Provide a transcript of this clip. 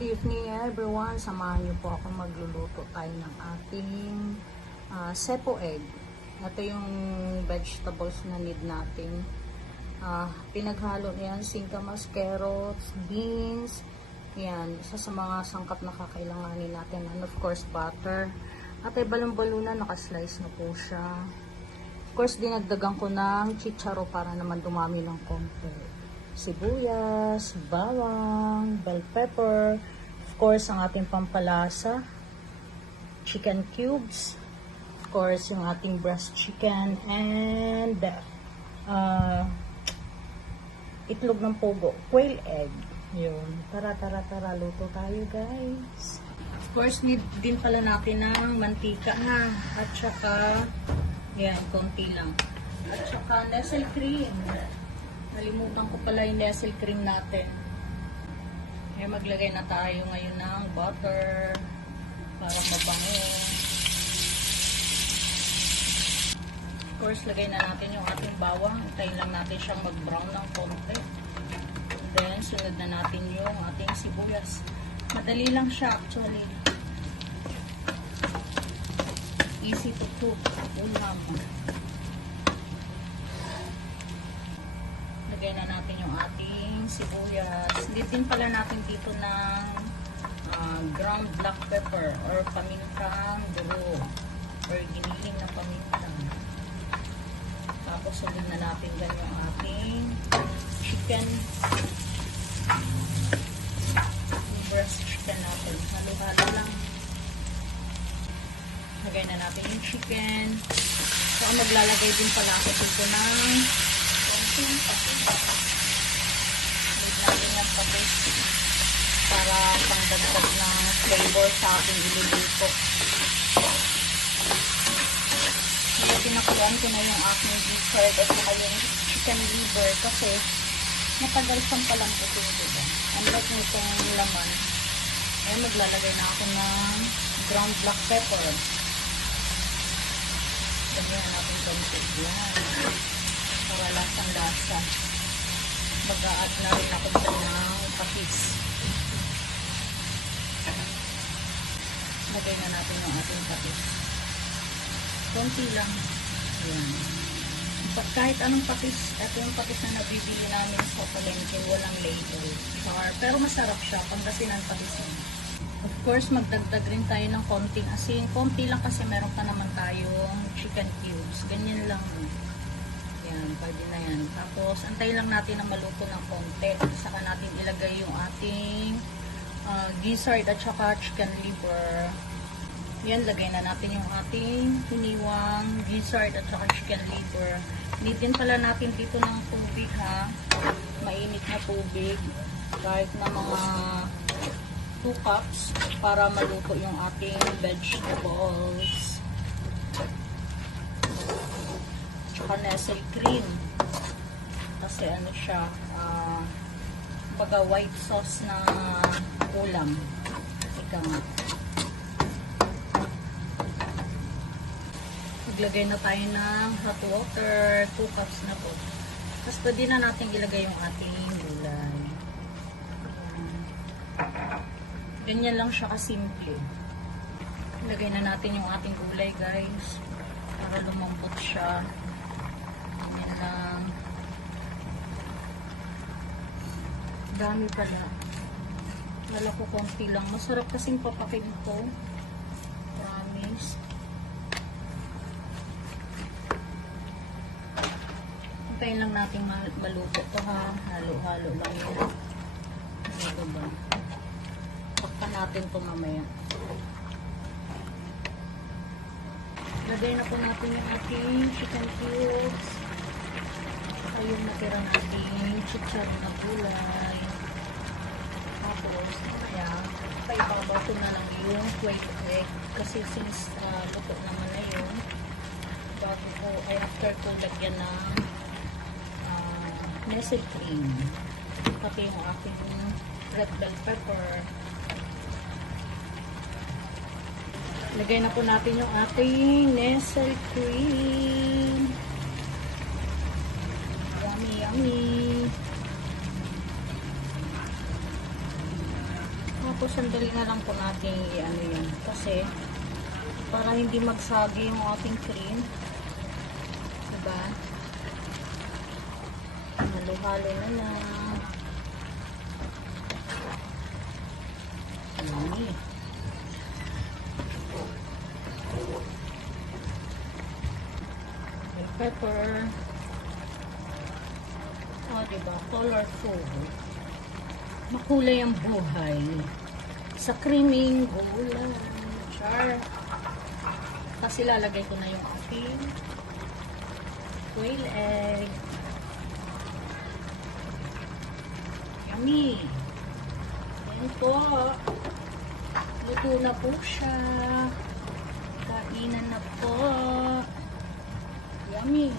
Good evening everyone. Samahan niyo po ako magluluto tayo ng ating sepo egg. Ito yung vegetables na need natin. Pinaghalo yan, singkamas, carrots, beans. Yan, isa sa mga sangkap na kakailanganin natin. And of course, butter. At ay balon-baluna, nakaslice na po siya. Of course, dinagdagan ko ng chicharo para naman dumami ng konti. Sibuyas, bawang, bell pepper, of course, ang ating pampalasa, chicken cubes, of course, yung ating breast chicken, and itlog ng pugo, quail egg. Yun. Tara, luto tayo, guys. Of course, need din pala natin ng mantika, ha? At saka, yan, konti lang. At saka, nestle cream. Nalimutan ko pala yung nestle cream natin. Kaya maglagay na tayo ngayon ng butter para mabango. Of course, lagay na natin yung ating bawang. Hintayin lang natin siyang mag-brown ng konti. Then, sunod na natin yung ating sibuyas. Madali lang siya actually. Easy to cook. Ulam. Lagay na natin yung ating sibuyas. Hindi din pala natin dito ng ground black pepper or pamintang duro or giniling na pamintang. Tapos sunod na natin dyan yung ating chicken. Yung breast chicken natin. Halo-halo lang. Lagay na natin yung chicken. So, maglalagay din pala ako dito ng konting patis. Lagyan natin yung patis para pangdagdag ng flavor sa ating iluluto. Kaya pinakuhaan ko na yung aking beef heart at saka yung chicken liver kasi matagal siyang palang ito, diba? Unlike nitong laman, ay maglalagay na ako ng ground black pepper. Lagyan natin konti yan para lasang-lasa. Mag-a-add na rin ako dyan ng patis. Lagay na natin yung ating patis. Konti lang. Ayan. Kahit anong patis, ito yung patis na nabibili namin sa palengke, walang label. Pero masarap siya, Pangasinan patis yun. Of course, magdagdag rin tayo ng konting asin. Konti lang kasi meron pa naman tayong chicken cubes. Ganyan lang. Yan, pwede na yan. Tapos, antayin lang natin na maluto ng konti. Saka natin ilagay yung ating gizzard at saka chicken liver. Yan, lagay na natin yung ating hiniwang gizzard at saka chicken liver. Need din pala natin dito ng tubig, ha. Mainit na tubig. Kahit na mga 2 cups para maluto yung ating vegetables. Tsaka nestle cream. Kasi ano siya, baga white sauce na ulam. Ika nga. Maglagay na tayo ng hot water. 2 cups na po. Tapos pwede na natin ilagay yung ating gulay. Ganyan lang siya kasimple. Ilagay na natin yung ating gulay, guys. Para lumambot siya. Ganyan lang. Dami pala. Wala ko konti lang. Masarap kasing papakin ko. Promise. Hintayin lang natin maluto to, ha. Halo-halo lang yun. Ano ba? Pakpan natin ito mamaya. Lagay na po natin yung ating chicken cubes. Saka yung natirang ating chicharon na gulay. Tapos, mamaya, paibabaw ko na lang yung white egg. Kasi since luto naman na yun, bago ko, ay after ko lagyan ng nestle cream. Pati yung aking red bell pepper. Lagay na po natin yung ating nestle cream. Yummy, yummy. Tapos sandali na lang po natin i-ano yan. Kasi para hindi magsagi yung ating cream. Diba? Halo-halo na lang. Yummy. Bell pepper. Oh, diba? Colorful. Makulay ang buhay. Sa creaming gulay. Char. Kasi lalagay ko na yung ating quail egg. Yummy. Ayan po. Luto na po siya. Kainan na po. Yummy.